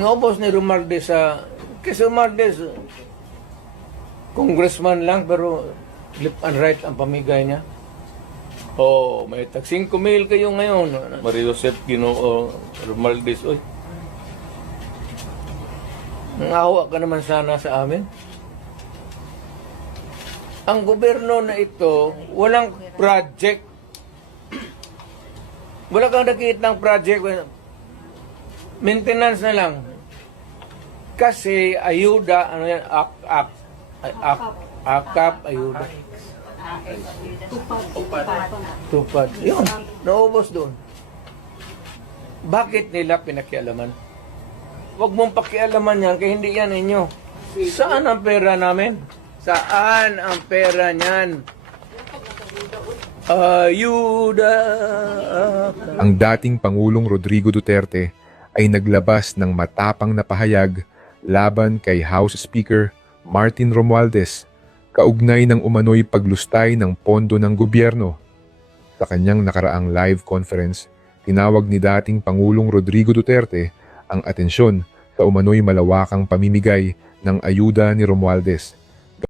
Naubos ni Romualdez sa... Kasi Romualdez, congressman lang, pero left and right ang pamigay niya. Oh, may tag 5 mil kayo ngayon. Mario Joseph Ginoo Romualdez, oy. Nangawa ka naman sana sa amin. Ang gobyerno na ito, walang project. Wala kang nakikita ng project. Maintenance na lang. Kasi ayuda, ano yan, akap, ayuda. Tupad. Yun, naubos doon. Bakit nila pinakialaman? Huwag mong pakialaman yan, kaya hindi yan inyo. Saan ang pera namin? Saan ang pera niyan? Ayuda. Ang dating Pangulong Rodrigo Duterte ay naglabas ng matapang na pahayag laban kay House Speaker Martin Romualdez kaugnay ng umano'y paglustay ng pondo ng gobyerno. Sa kanyang nakaraang live conference, tinawag ni dating Pangulong Rodrigo Duterte ang atensyon sa umano'y malawakang pamimigay ng ayuda ni Romualdez.